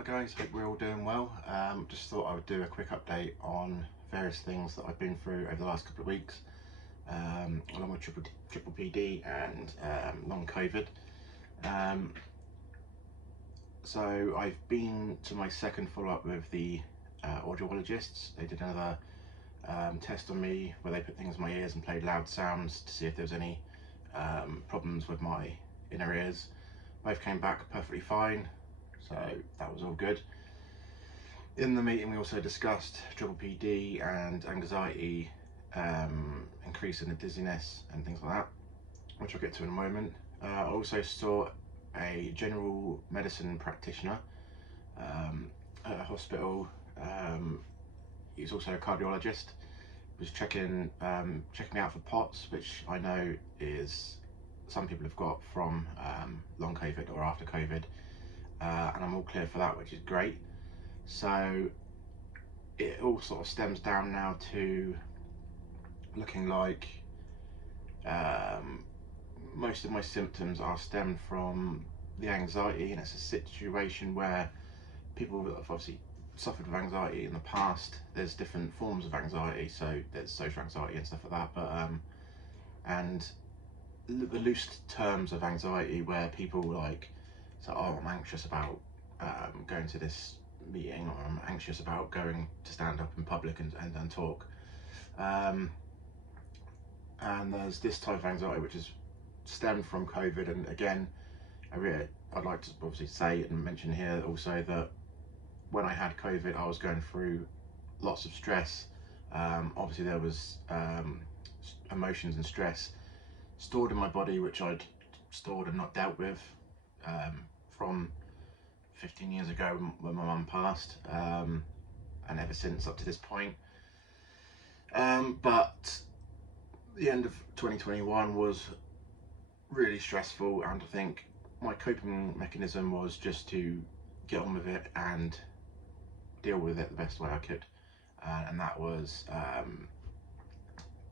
Hi guys, hope we're all doing well. Just thought I would do a quick update on various things that I've been through over the last couple of weeks, along with triple PD and long COVID. So I've been to my second follow-up with the audiologists. They did another test on me where they put things in my ears and played loud sounds to see if there was any problems with my inner ears. Both came back perfectly fine, so that was all good. In the meeting we also discussed triple PD and anxiety, increase in the dizziness and things like that, which I'll get to in a moment. I also saw a general medicine practitioner at a hospital. He's also a cardiologist. Was checking me out for POTS, which I know is some people have got from long COVID or after COVID, and I'm all clear for that, which is great. So it all sort of stems down now to looking like most of my symptoms are stemmed from the anxiety, and it's a situation where people have obviously suffered with anxiety in the past. There's different forms of anxiety, so there's social anxiety and stuff like that, but and the loose terms of anxiety where people like say, oh, I'm anxious about going to this meeting, or I'm anxious about going to stand up in public and talk, and there's this type of anxiety which is stemmed from COVID. And again, I'd like to obviously say and mention here also that when I had COVID, I was going through lots of stress. Obviously there was emotions and stress stored in my body, which I'd stored and not dealt with from 15 years ago when my mum passed, and ever since up to this point. But the end of 2021 was really stressful, and I think my coping mechanism was just to get on with it and deal with it the best way I could, and that was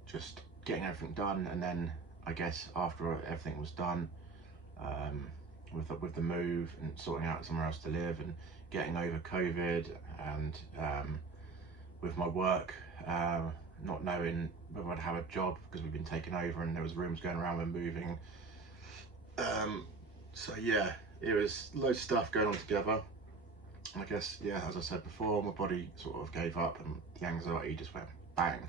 just getting everything done. And then I guess after everything was done, with the move and sorting out somewhere else to live and getting over COVID, and with my work, not knowing whether I'd have a job because we've been taken over and there was rooms going around when moving. So yeah, it was loads of stuff going on together. I guess, yeah, as I said before, my body sort of gave up and the anxiety just went bang.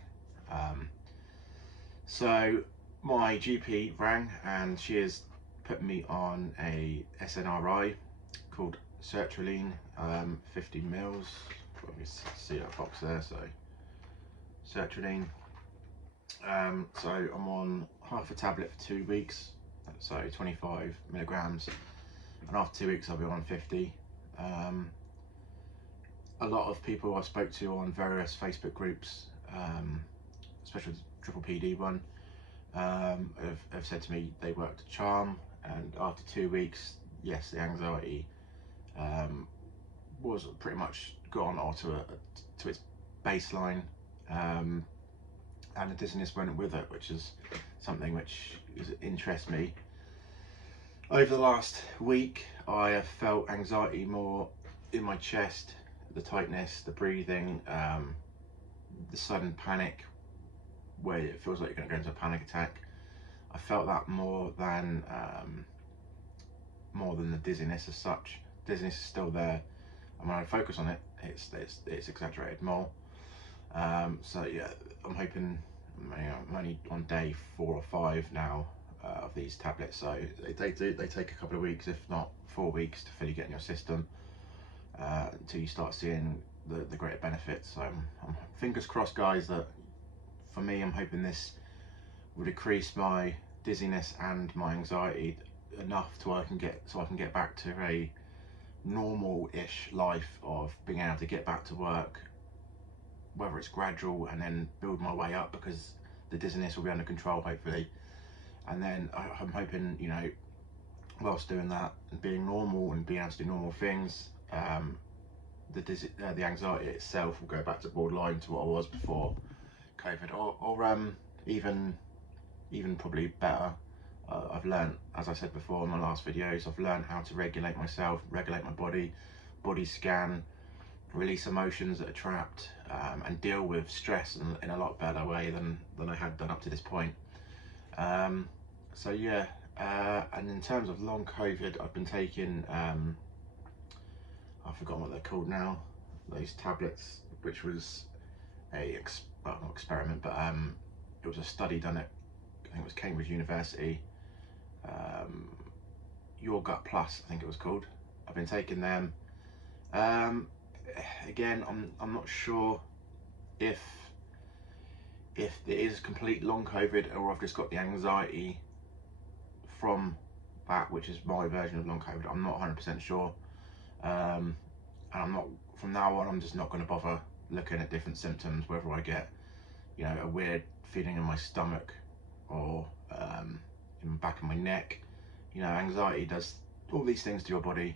So my GP rang and she has put me on a SNRI called sertraline, 50 mils. Let me see that box there. So sertraline. So I'm on half a tablet for 2 weeks, so 25 milligrams, and after 2 weeks I'll be on 50. A lot of people I spoke to on various Facebook groups, especially the triple PD one, have said to me they worked a charm, and after 2 weeks, yes, the anxiety was pretty much gone, or to its baseline, and the dizziness went with it, which is something which interests me. Over the last week, I have felt anxiety more in my chest, the tightness, the breathing, the sudden panic where it feels like you're going to go into a panic attack. I felt that more than the dizziness as such. Dizziness is still there, and when I focus on it, it's exaggerated more. So yeah, I'm hoping, I'm only on day 4 or 5 now of these tablets, so they take a couple of weeks, if not 4 weeks, to fully get in your system, until you start seeing the greater benefits. So I'm fingers crossed, guys, that for me, I'm hoping this will decrease my dizziness and my anxiety enough so I can get back to a normal-ish life of being able to get back to work, whether it's gradual, and then build my way up, because the dizziness will be under control hopefully. And then I'm hoping, you know, whilst doing that and being normal and being able to do normal things, the anxiety itself will go back to borderline to what I was before COVID, or even probably better. I've learned, as I said before in my last videos, I've learned how to regulate myself, regulate my body, body scan, release emotions that are trapped, and deal with stress in a lot better way than I had done up to this point. So yeah, and in terms of long COVID, I've been taking, I've forgotten what they're called now, those tablets, which was well, not experiment, but it was a study done at, I think it was Cambridge University, Your Gut Plus, I think it was called. I've been taking them. Again, I'm not sure if it is complete long COVID or I've just got the anxiety from that, which is my version of long COVID. I'm not 100% sure. And I'm not, from now on, I'm just not going to bother looking at different symptoms, whether I get, you know, a weird feeling in my stomach or in the back of my neck. You know, anxiety does all these things to your body.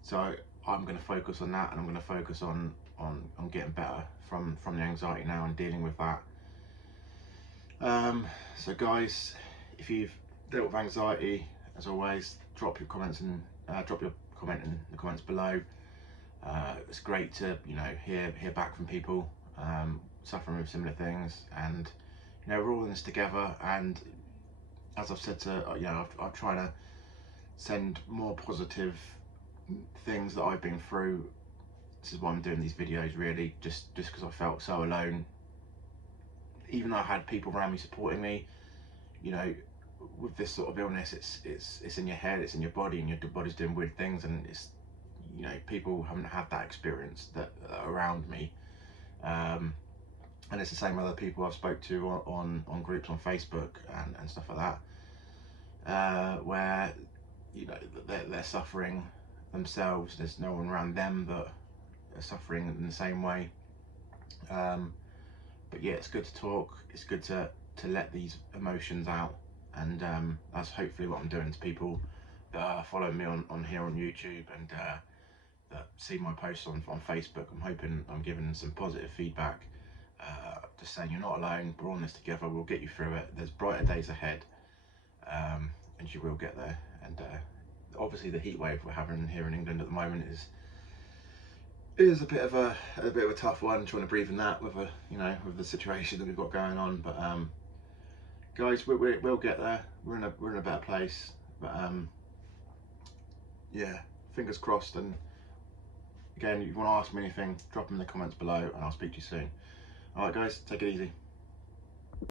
So I'm going to focus on that, and I'm going to focus on getting better from the anxiety now and dealing with that. So guys, if you've dealt with anxiety, as always, drop your comments and drop your comment in the comments below. It's great to, you know, hear back from people suffering with similar things, and you know, we're all in this together. And as I've said to, you know, I'll try to send more positive things that I've been through. This is why I'm doing these videos, really, just because I felt so alone. Even though I had people around me supporting me, you know, with this sort of illness, it's in your head, it's in your body, and your body's doing weird things, and it's, you know, people haven't had that experience that around me. And it's the same with other people I've spoke to on groups on Facebook and stuff like that, where, you know, they're suffering themselves. There's no one around them that are suffering in the same way. But yeah, it's good to talk. It's good to let these emotions out, and that's hopefully what I'm doing to people that follow me on here on YouTube and that see my posts on Facebook. I'm hoping I'm giving some positive feedback, just saying you're not alone. We're on this together. We'll get you through it. There's brighter days ahead, and you will get there. And obviously, the heat wave we're having here in England at the moment is a bit of a tough one, trying to breathe in that with the situation that we've got going on. But guys, we'll get there. We're in a better place. But yeah, fingers crossed. And again, if you want to ask me anything, drop them in the comments below, and I'll speak to you soon. All right, guys, take it easy.